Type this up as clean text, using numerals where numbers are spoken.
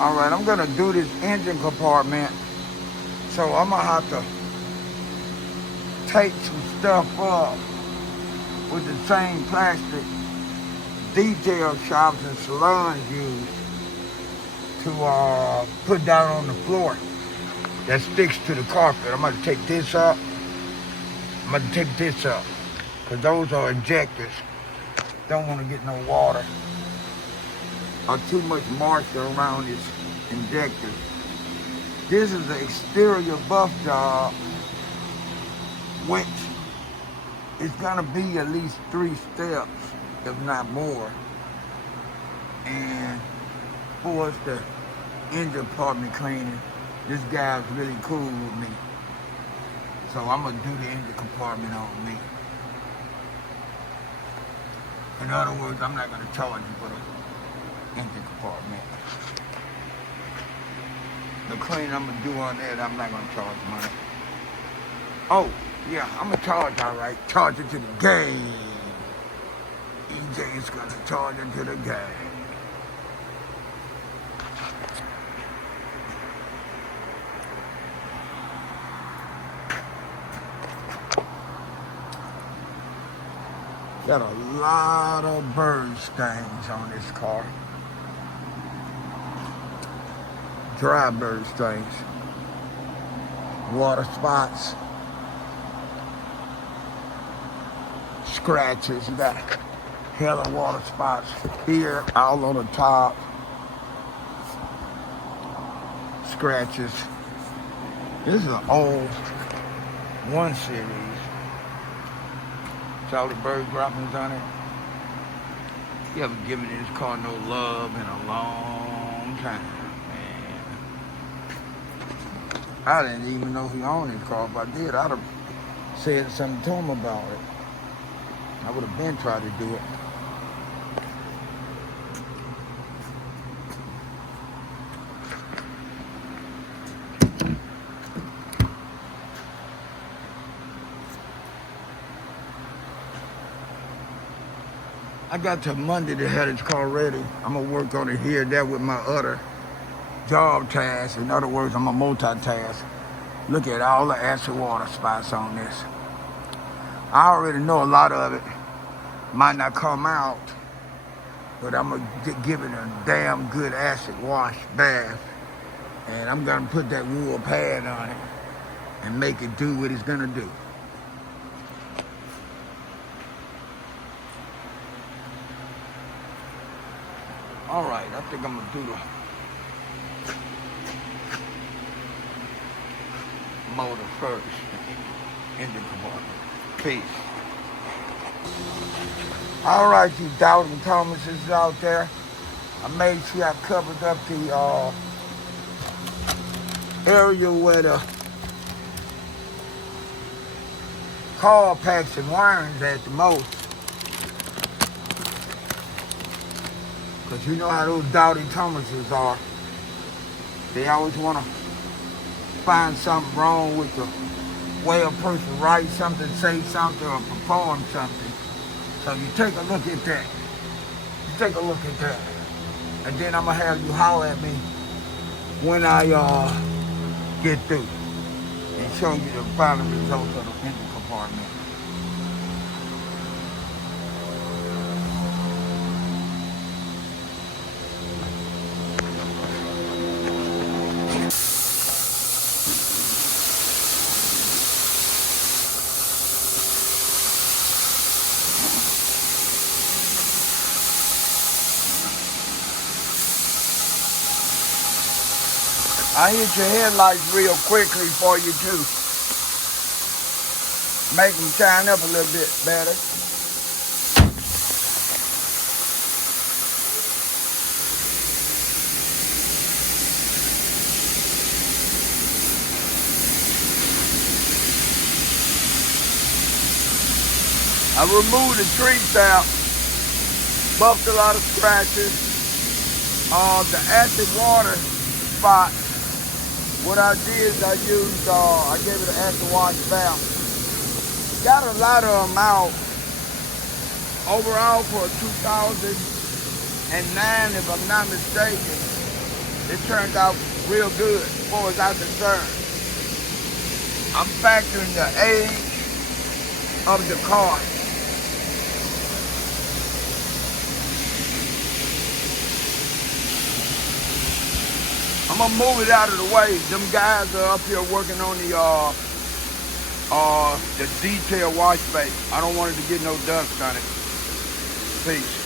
All right, I'm gonna do this engine compartment, so I'm gonna have to take some stuff up with the same plastic detail shops and salons use to put down on the floor that sticks to the carpet. I'm gonna take this up. I'm gonna take this up because those are injectors. Don't want to get no water or too much moisture around this injector. This is the exterior buff job, which is gonna be at least 3 steps, if not more. And for the engine compartment cleaning, this guy's really cool with me. So I'm gonna do the engine compartment on me. In other words, I'm not gonna charge you for the engine compartment. The cleaning I'm gonna do on that, I'm not gonna charge money. Oh, yeah, I'm gonna charge, all right. Charge it to the game. EJ is gonna charge it to the game. Got a lot of bird stains on this car. Dry bird stains. Water spots. Scratches. You got hell of water spots here, all on the top. Scratches. This is an old 1 series. All the bird droppings on it. You haven't given this car no love in a long time, man. I didn't even know he owned this car. If I did, I'd have said something to him about it. I would have been trying to do it. I got till Monday to have this car ready. I'm gonna work on it here and there with my other job tasks. In other words, I'm a multitask. Look at all the acid water spots on this. I already know a lot of it might not come out, but I'm gonna give it a damn good acid wash bath. And I'm gonna put that wool pad on it and make it do what it's gonna do. All right, I think I'm gonna do the motor first in the compartment. Peace. All right, you doubting Thomases out there. I made sure I covered up the area where the car packs and wirings at the most. Because you know how those doubting Thomases are. They always want to find something wrong with the way a person writes something, say something, or perform something. So you take a look at that. You take a look at that. And then I'm going to have you holler at me when I get through and show you the final results of the engine compartment. I hit your headlights real quickly for you too. Make them shine up a little bit better. I removed the tree sap, buffed a lot of scratches. The acid water spot. What I did is I gave it an acid wash bath. Got a lot of them out. Overall for 2009, if I'm not mistaken, It turned out real good as far as I'm concerned. I'm factoring the age of the car. I'm gonna move it out of the way. Them guys are up here working on the detail wash bay. I don't want it to get no dust on it. Peace.